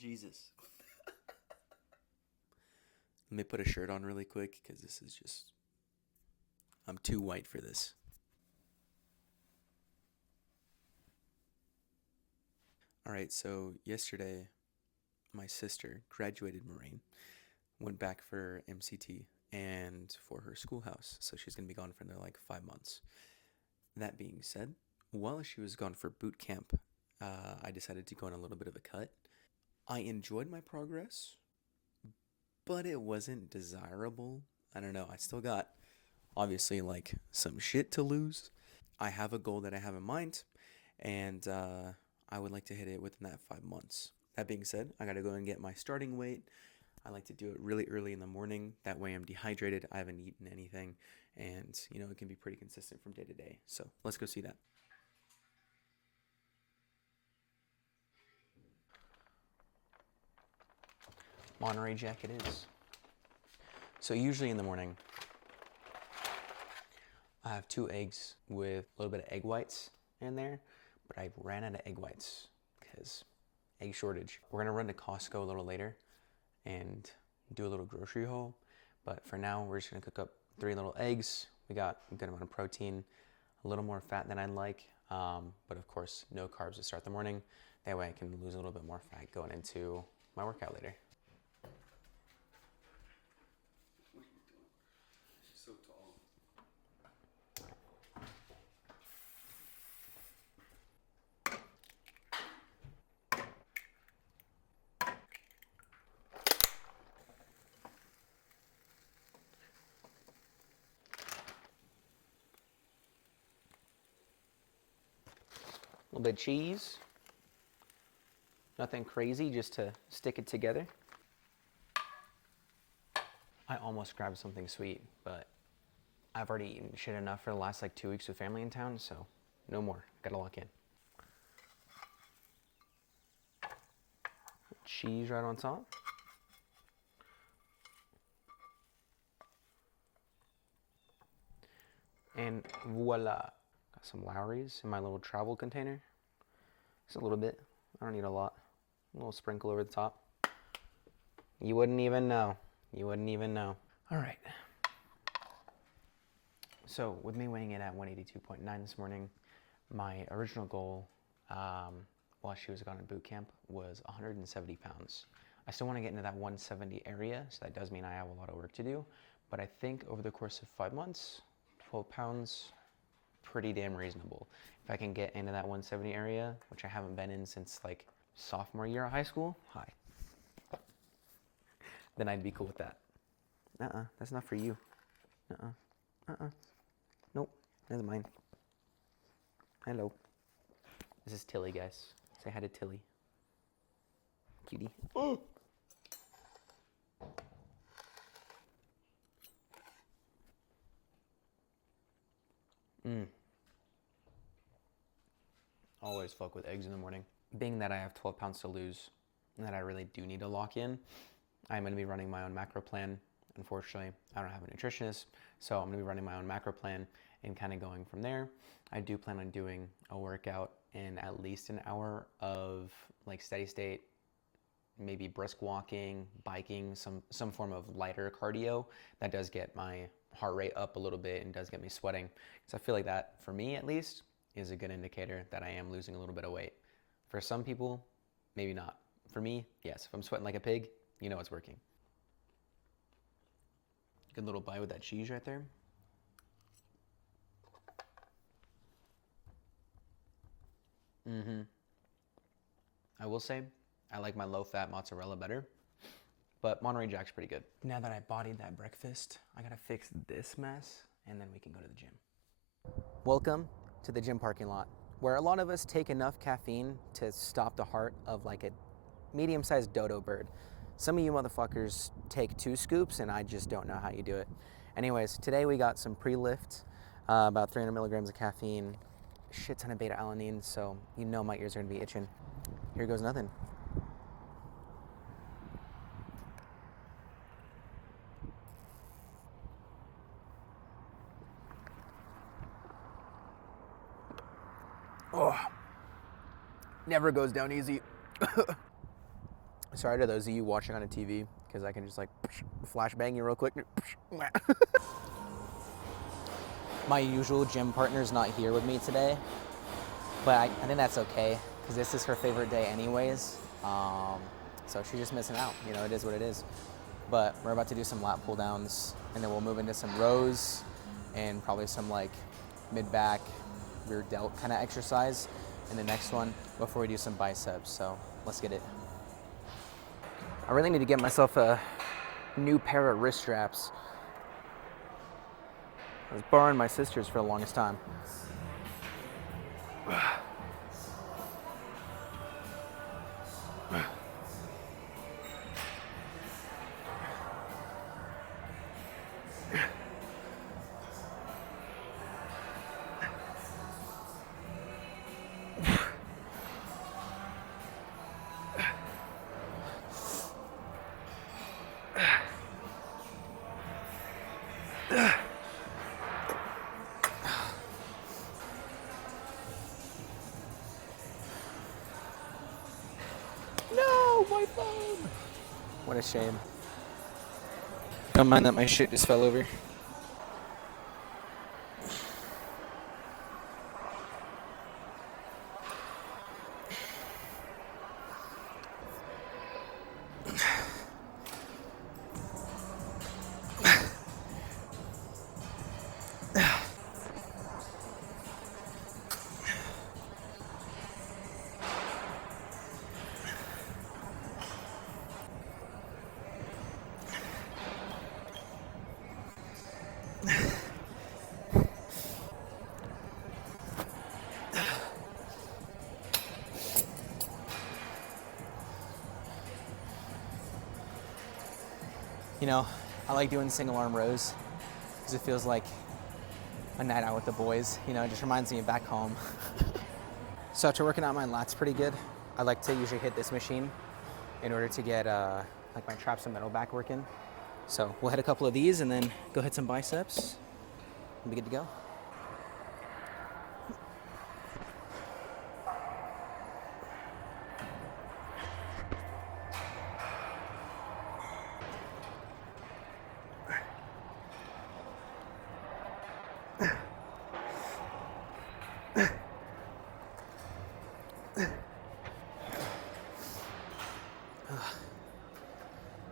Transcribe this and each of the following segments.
Jesus. Let me put a shirt on really quick because this is just. I'm too white for this. Alright, so yesterday, my sister graduated Moraine, went back for MCT and for her schoolhouse. So she's going to be gone for another like 5 months. That being said, while she was gone for boot camp, I decided to go on a little bit of a cut. I enjoyed my progress, but it wasn't desirable. I don't know. I still got obviously like some shit to lose. I have a goal that I have in mind, and I would like to hit it within that 5 months. That being said, I gotta go and get my starting weight. I like to do it really early in the morning. That way I'm dehydrated, I haven't eaten anything, and it can be pretty consistent from day to day. So let's go see that. Monterey Jack it is. So usually in the morning, I have 2 eggs with a little bit of egg whites in there, but I ran out of egg whites because egg shortage. We're gonna run to Costco a little later and do a little grocery haul, but for now we're just gonna cook up 3 little eggs. We got a good amount of protein, a little more fat than I'd like, but of course no carbs to start the morning. That way I can lose a little bit more fat going into my workout later. She's so tall. A little bit of cheese. Nothing crazy, just to stick it together. I almost grabbed something sweet, but I've already eaten shit enough for the last like 2 weeks with family in town, so no more. Gotta lock in. Cheese right on top. And voila. Got some Lowry's in my little travel container. Just a little bit. I don't need a lot. A little sprinkle over the top. You wouldn't even know. You wouldn't even know. All right. So with me weighing in at 182.9 this morning, my original goal while she was gone in boot camp was 170 pounds. I still want to get into that 170 area, so that does mean I have a lot of work to do. But I think over the course of 5 months, 12 pounds, pretty damn reasonable. If I can get into that 170 area, which I haven't been in since like sophomore year of high school, then I'd be cool with that. That's not for you. Nope, never mind. Hello. This is Tilly, guys. Say hi to Tilly. Cutie. Oh! Always fuck with eggs in the morning. Being that I have 12 pounds to lose and that I really do need to lock in, I'm going to be running my own macro plan. Unfortunately, I don't have a nutritionist, so I'm going to be running my own macro plan and kind of going from there. I do plan on doing a workout in at least an hour of like steady state, maybe brisk walking, biking, some form of lighter cardio that does get my heart rate up a little bit and does get me sweating. So I feel like that, for me at least, is a good indicator that I am losing a little bit of weight. For some people, maybe not. For me, yes. If I'm sweating like a pig, you know it's working. Good little bite with that cheese right there. I will say, I like my low-fat mozzarella better, but Monterey Jack's pretty good. Now that I bodied that breakfast, I gotta fix this mess, and then we can go to the gym. Welcome to the gym parking lot, where a lot of us take enough caffeine to stop the heart of like a medium-sized dodo bird. Some of you motherfuckers take 2 scoops, and I just don't know how you do it. Anyways, today we got some pre-lift, about 300 milligrams of caffeine, shit ton of beta-alanine, so you know my ears are gonna be itching. Here goes nothing. Oh, never goes down easy. Sorry to those of you watching on a TV, because I can just like flashbang you real quick. My usual gym partner's not here with me today, but I think that's okay, because this is her favorite day anyways. So she's just missing out. You know, it is what it is. But we're about to do some lat pull downs, and then we'll move into some rows and probably some like mid back, rear delt kind of exercise in the next one before we do some biceps. So let's get it. I really need to get myself a new pair of wrist straps. I was borrowing my sister's for the longest time. No, my phone! What a shame. Don't mind that my shit just fell over. You know, I like doing single arm rows because it feels like a night out with the boys. You know, it just reminds me of back home. So after working out my lats pretty good, I like to usually hit this machine in order to get like my traps and middle back working. So we'll hit a couple of these and then go hit some biceps and be good to go.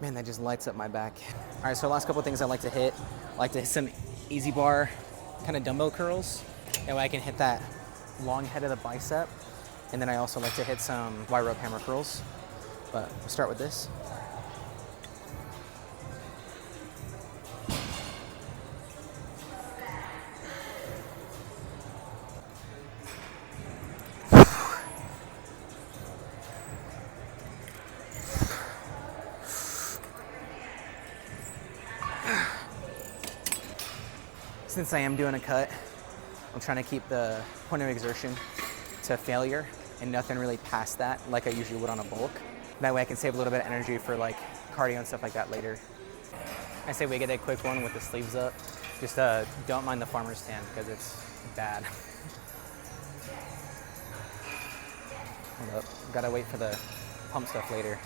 Man, that just lights up my back. All right, so last couple of things I like to hit. I like to hit some easy bar kind of dumbbell curls. That way I can hit that long head of the bicep. And then I also like to hit some Y rope hammer curls. But we'll start with this. Since I am doing a cut, I'm trying to keep the point of exertion to failure and nothing really past that like I usually would on a bulk. That way I can save a little bit of energy for like cardio and stuff like that later. I say we get a quick one with the sleeves up. Just don't mind the farmer's tan because it's bad. Hold up, gotta wait for the pump stuff later.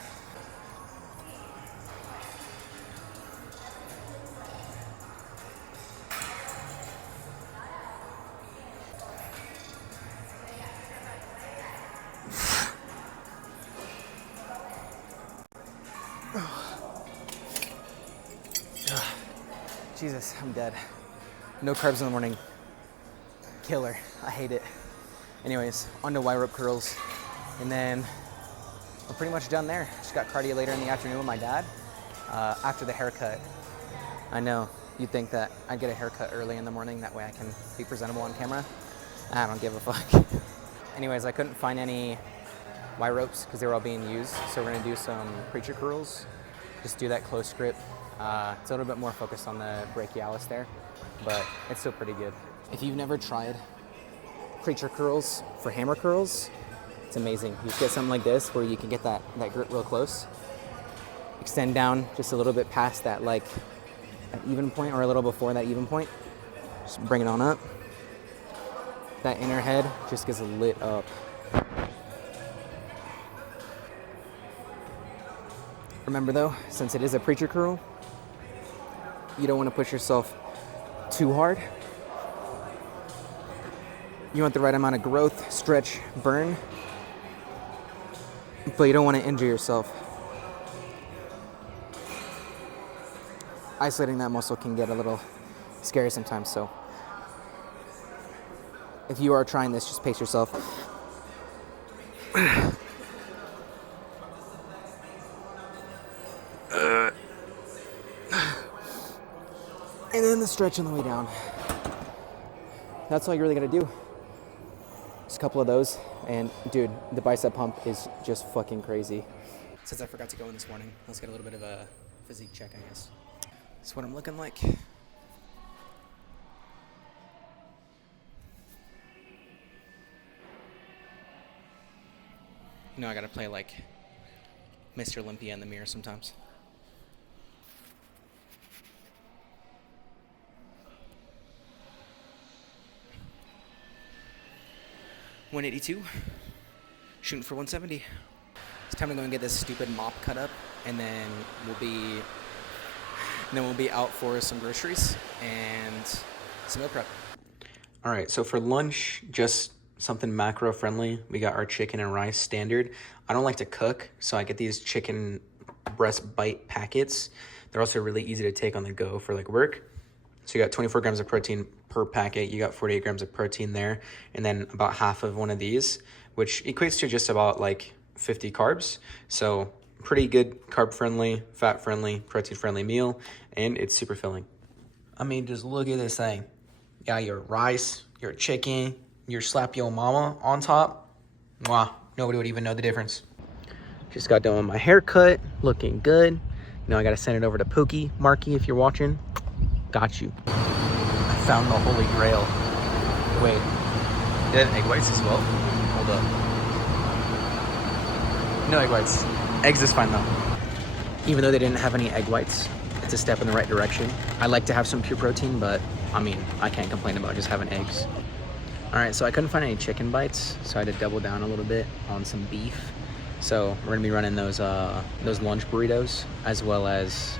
Jesus, I'm dead. No carbs in the morning. Killer. I hate it. Anyways, on to Y rope curls. And then we're pretty much done there. Just got cardio later in the afternoon with my dad. After the haircut. I know, you'd think that I'd get a haircut early in the morning. That way I can be presentable on camera. I don't give a fuck. Anyways, I couldn't find any Y ropes because they were all being used. So we're gonna do some preacher curls. Just do that close grip. It's a little bit more focused on the brachialis there, but it's still pretty good. If you've never tried preacher curls for hammer curls, it's amazing. You just get something like this where you can get that grip real close. Extend down just a little bit past that like an even point or a little before that even point. Just bring it on up. That inner head just gets lit up. Remember though, since it is a preacher curl, you don't want to push yourself too hard. You want the right amount of growth, stretch, burn, but you don't want to injure yourself. Isolating that muscle can get a little scary sometimes, so if you are trying this, just pace yourself. And then the stretch on the way down. That's all you're really gonna do. Just a couple of those, and dude, the bicep pump is just fucking crazy. Since I forgot to go in this morning, let's get a little bit of a physique check, I guess. That's what I'm looking like. You know, I gotta play like Mr. Olympia in the mirror sometimes. $182, shooting for 170. It's time to go and get this stupid mop cut up, and then we'll be out for some groceries and some meal prep. All right, so for lunch, just something macro friendly. We got our chicken and rice standard. I don't like to cook, so I get these chicken breast bite packets. They're also really easy to take on the go for like work. So you got 24 grams of protein per packet. You got 48 grams of protein there, and then about half of one of these, which equates to just about like 50 carbs. So pretty good carb friendly, fat friendly, protein friendly meal, and it's super filling. I mean, just look at this thing. You got your rice, your chicken, your slap yo mama on top. Mwah, nobody would even know the difference. Just got done with my haircut, looking good. Now I gotta send it over to Pookie. Marky, if you're watching, got you. I found the holy grail. Wait, did have egg whites as well? Hold up. No egg whites. Eggs is fine though. Even though they didn't have any egg whites, it's a step in the right direction. I like to have some pure protein, but I mean, I can't complain about just having eggs. All right, so I couldn't find any chicken bites, so I had to double down a little bit on some beef. So we're gonna be running those lunch burritos, as well as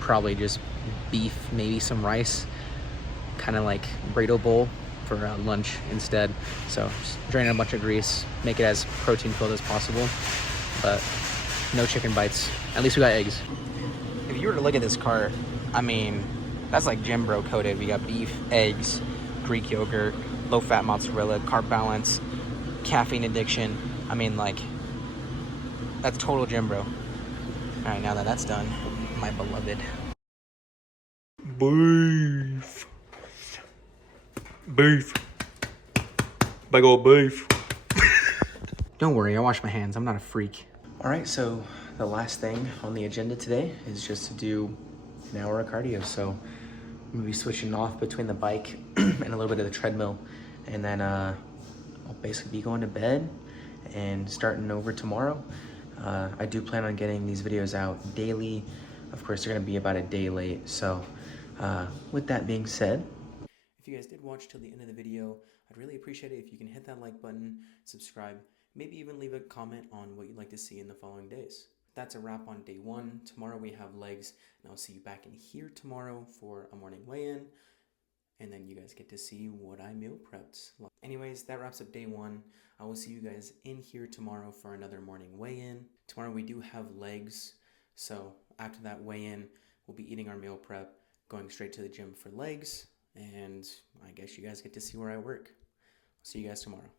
probably just beef, maybe some rice, kind of like burrito bowl for lunch instead. So just drain a bunch of grease, make it as protein filled as possible, but no chicken bites. At least we got eggs. If you were to look at this cart, I mean, that's like gym bro coated. We got beef, eggs, Greek yogurt, low-fat mozzarella, carb balance, caffeine addiction. I mean, like, that's total gym bro. All right, now that that's done, my beloved beef. Beef. Big old beef. Don't worry, I wash my hands. I'm not a freak. All right, so the last thing on the agenda today is just to do an hour of cardio. So I'm gonna be switching off between the bike and a little bit of the treadmill. And then I'll basically be going to bed and starting over tomorrow. I do plan on getting these videos out daily. Of course, they're gonna be about a day late. So with that being said, if you guys did watch till the end of the video, I'd really appreciate it if you can hit that like button, subscribe, maybe even leave a comment on what you'd like to see in the following days. That's a wrap on day one. Tomorrow we have legs, and I'll see you back in here tomorrow for a morning weigh-in, and then you guys get to see what I meal prepped. Anyways, that wraps up day one. I will see you guys in here tomorrow for another morning weigh-in. Tomorrow we do have legs, so after that weigh-in, we'll be eating our meal prep, going straight to the gym for legs, and I guess you guys get to see where I work. I'll see you guys tomorrow.